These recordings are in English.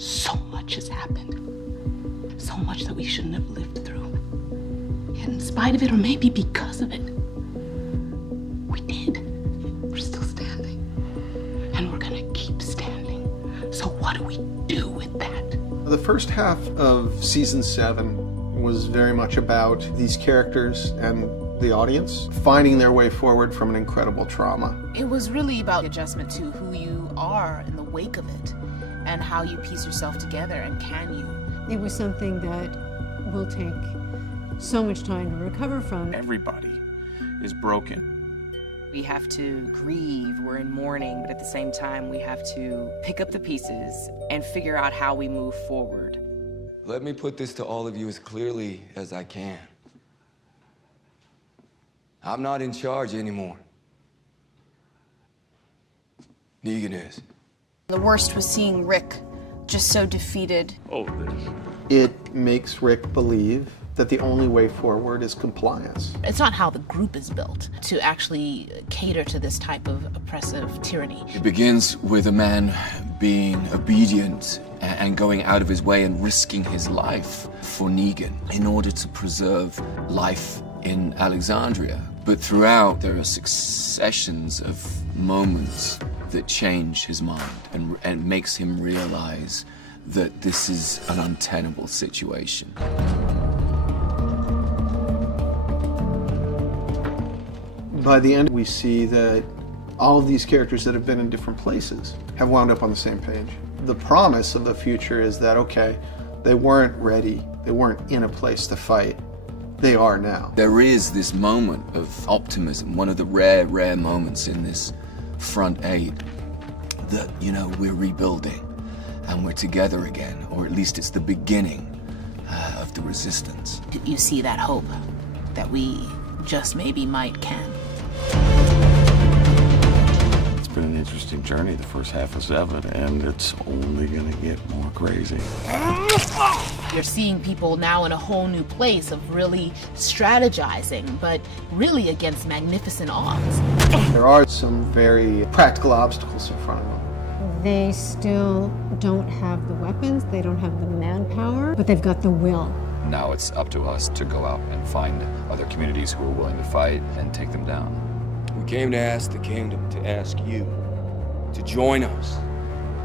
So much has happened. So much that we shouldn't have lived through. Yet in spite of it, or maybe because of it, we did. We're still standing. And we're gonna keep standing. So what do we do with that? The first half of season 7 was very much about these characters and the audience finding their way forward from an incredible trauma. It was really about adjustment to who you are in the wake of it and how you piece yourself together, and can you. It was something that will take so much time to recover from. Everybody is broken. We have to grieve, we're in mourning, but at the same time we have to pick up the pieces and figure out how we move forward. Let me put this to all of you as clearly as I can. I'm not in charge anymore. Negan is. The worst was seeing Rick just so defeated. Oh, this. It makes Rick believe that the only way forward is compliance. It's not how the group is built to actually cater to this type of oppressive tyranny. It begins with a man being obedient and going out of his way and risking his life for Negan in order to preserve life in Alexandria. But throughout, there are successions of moments that change his mind and makes him realize that this is an untenable situation. By the end, we see that all of these characters that have been in different places have wound up on the same page. The promise of the future is that, okay, they weren't ready, they weren't in a place to fight. They are now. There is this moment of optimism, one of the rare moments in this front 8, that, you know, we're rebuilding and we're together again, or at least it's the beginning of the resistance. You see that hope that we just maybe might can. It's been an interesting journey, the first half of 7, and it's only gonna get more crazy. You're seeing people now in a whole new place of really strategizing, but really against magnificent odds. There are some very practical obstacles in front of them. They still don't have the weapons, they don't have the manpower, but they've got the will. Now it's up to us to go out and find other communities who are willing to fight and take them down. We came to ask the kingdom to ask you to join us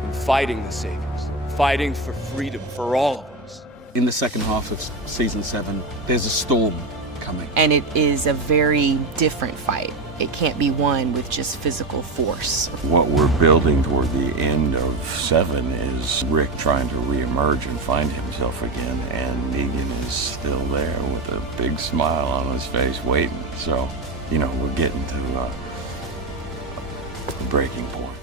in fighting the Saviors, fighting for freedom for all of us. In the second half of season 7, there's a storm coming. And it is a very different fight. It can't be won with just physical force. What we're building toward the end of 7 is Rick trying to reemerge and find himself again, and Negan is still there with a big smile on his face waiting. So, you know, we're getting to a breaking point.